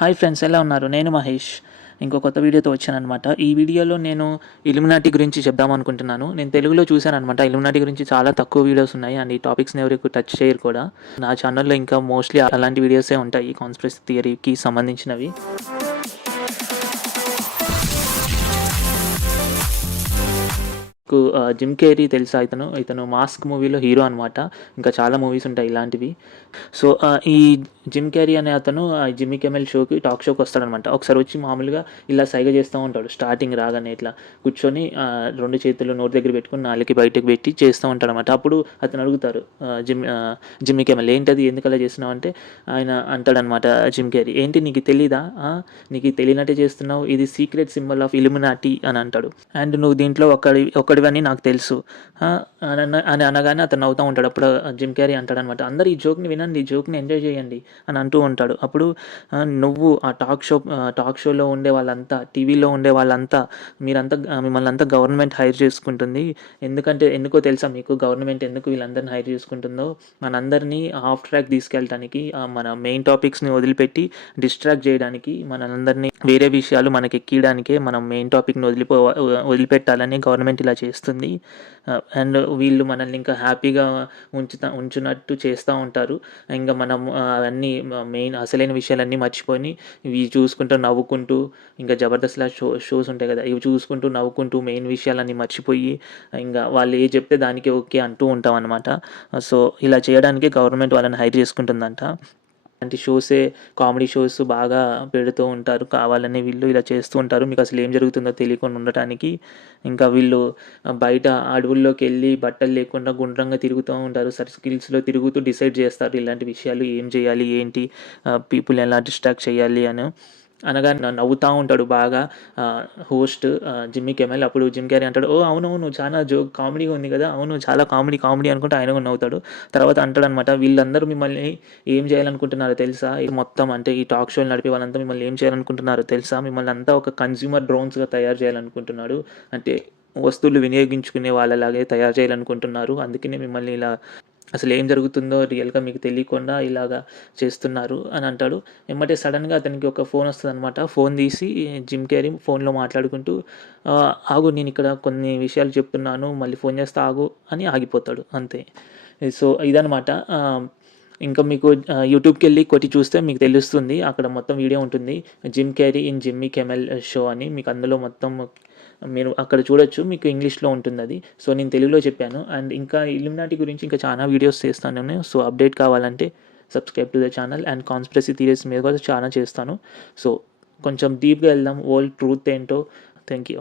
Hi friends, ఎలా ఉన్నారు? నేను మహేష్. ఇంకో కొత్త వీడియోతో వచ్చాననమాట. ఈ వీడియోలో నేను ఇల్యూమినాటి గురించి చెప్దామనుకుంటున్నాను. నేను తెలుగులో చూశాననమాట. ఇల్యూమినాటి గురించి చాలా తక్కువ వీడియోస్ ఉన్నాయి అండ్ ఈ టాపిక్స్‌ని ఎవరు ఎక్కువ టచ్ చేయరు కూడా. నా ఛానల్‌లో ఇంకా మోస్ట్‌లీ అలాంటి వీడియోసే ఉంటాయి కాన్స్పిరసీ థియరీకి సంబంధించినవి. మీకు జిమ్ కేరీ తెలుసా? ఇతను 'మాస్క్' మూవీలో హీరో అనమాట. ఇంకా చాలా మూవీస్ ఉంటాయి ఇలాంటివి. సో, ఈ జిమ్ కేరీ అనే అతను జిమ్మీ కిమెల్ టాక్ షోకి వస్తాడనమాట. ఒకసారి వచ్చి మామూలుగా ఇలా సైగ చేస్తూ ఉంటాడు. స్టార్టింగ్ రాగానే ఇట్లా కూర్చొని 2 చేతులు నోటి దగ్గర పెట్టుకొని నాలుక బయటకు పెట్టి చేస్తూ ఉంటాడనమాట. అప్పుడు అతను అడుగుతారు జిమ్మీ కిమెల్, ఏంటది, ఎందుకలా చేస్తున్నావు అంటే ఆయన అంటాడనమాట జిమ్ కేరీ, ఏంటి నీకు తెలీదా? నీకు తెలియనట్టే చేస్తున్నావు, ఇది సీక్రెట్ సింబల్ ఆఫ్ ఇల్యూమినాటి అని అంటాడు. అండ్ నువ్వు దీంట్లో ఒక్కడివని నాకు తెలుసు అని అనగానే అతను నవ్వుతూ ఉంటాడు. అప్పుడు జిమ్ క్యారీ అంటాడనమాట, అందరు ఈ జోక్ని వినండి, ఈ జోక్ని ఎంజాయ్ చేయండి అని అంటూ ఉంటాడు. అప్పుడు నువ్వు ఆ టాక్ షోలో ఉండే వాళ్ళంతా, టీవీలో ఉండే వాళ్ళంతా, మీరంతా మిమ్మల్ని అంతా గవర్నమెంట్ హైర్ చేసుకుంటుంది. ఎందుకో తెలుసా మీకు గవర్నమెంట్ ఎందుకు వీళ్ళందరినీ హైర్ చేసుకుంటుందో? మనందరినీ హాఫ్ ట్రాక్ తీసుకెళ్ళటానికి, మన మెయిన్ టాపిక్స్ని వదిలిపెట్టి డిస్ట్రాక్ట్ చేయడానికి, మనందరినీ వేరే విషయాలు మనకి ఎక్కియడానికే మనం మెయిన్ టాపిక్ని వదిలిపెట్టాలని గవర్నమెంట్ ఇలా చేస్తుంది. అండ్ వీళ్ళు మనల్ని ఇంకా హ్యాపీగా ఉంచునట్టు చేస్తూ ఉంటారు. ఇంకా మనం అన్నీ మెయిన్ అసలైన విషయాలన్నీ మర్చిపోయి ఇవి చూసుకుంటూ నవ్వుకుంటూ, ఇంకా జబర్దస్త్లా షోస్ ఉంటాయి కదా, ఇవి చూసుకుంటూ నవ్వుకుంటూ మెయిన్ విషయాలన్నీ మర్చిపోయి ఇంకా వాళ్ళు ఏ చెప్తే దానికి ఓకే అంటూ ఉంటాం అనమాట. సో, ఇలా చేయడానికి గవర్నమెంట్ వాళ్ళని హైర్ చేసుకుంటుందంట. అలాంటి షోసే, కామెడీ షోస్ బాగా పెడుతూ ఉంటారు. కావాలని వీళ్ళు ఇలా చేస్తూ ఉంటారు, మీకు అసలు ఏం జరుగుతుందో తెలియకుండా ఉండటానికి. ఇంకా వీళ్ళు బయట అడవుల్లోకి వెళ్ళి బట్టలు లేకుండా గుండ్రంగా తిరుగుతూ ఉంటారు. సర్కిల్స్లో తిరుగుతూ డిసైడ్ చేస్తారు ఇలాంటి విషయాలు, ఏం చేయాలి, ఏంటి, పీపుల్ ఎలా డిస్ట్రాక్ట్ చేయాలి అని. అనగా నవ్వుతూ ఉంటాడు బాగా హోస్ట్ జిమ్మీ కిమెల్. అప్పుడు జిమ్ క్యారీ అంటాడు, ఓ అవునవును, చాలా కామెడీగా ఉంది కదా, అవును చాలా కామెడీ అనుకుంటే ఆయన కూడా నవ్వుతాడు. తర్వాత అంటాడనమాట, వీళ్ళందరూ మిమ్మల్ని ఏం చేయాలనుకుంటున్నారో తెలుసా? ఈ మొత్తం అంటే ఈ టాక్ షోలు నడిపే వాళ్ళంతా మిమ్మల్ని ఏం చేయాలనుకుంటున్నారో తెలుసా? మిమ్మల్ని అంతా ఒక కన్స్యూమర్ డ్రోన్స్గా తయారు చేయాలనుకుంటున్నాడు. అంటే వస్తువులు వినియోగించుకునే వాళ్ళలాగే తయారు చేయాలనుకుంటున్నారు. అందుకనే మిమ్మల్ని ఇలా అసలు ఏం జరుగుతుందో రియల్గా మీకు తెలియకుండా ఇలాగా చేస్తున్నారు అని అంటాడు. ఎమ్మటే సడన్గా అతనికి ఒక ఫోన్ వస్తుందన్నమాట. ఫోన్ తీసి జిమ్ క్యారీ ఫోన్లో మాట్లాడుకుంటూ, ఆగు, నేను ఇక్కడ కొన్ని విషయాలు చెప్తున్నాను, మళ్ళీ ఫోన్ చేస్తా ఆగు అని ఆగిపోతాడు అంతే. సో, ఇదనమాట. ఇంకా మీకు యూట్యూబ్కి వెళ్ళి కొట్టి చూస్తే మీకు తెలుస్తుంది, అక్కడ మొత్తం వీడియో ఉంటుంది, Jim Carrey in Jimmy Kimmel show అని. మీకు అందులో మొత్తం మీరు అక్కడ చూడొచ్చు, మీకు ఇంగ్లీష్లో ఉంటుంది అది. సో, నేను తెలుగులో చెప్పాను. అండ్ ఇంకా ఇల్యూమినాటి గురించి ఇంకా చాలా వీడియోస్ చేస్తాను నేను. సో, అప్డేట్ కావాలంటే subscribe to the channel. And conspiracy theories మీద కూడా చాలా చేస్తాను. సో, కొంచెం డీప్గా వెళ్దాం, వరల్డ్ ట్రూత్ ఏంటో. Thank you.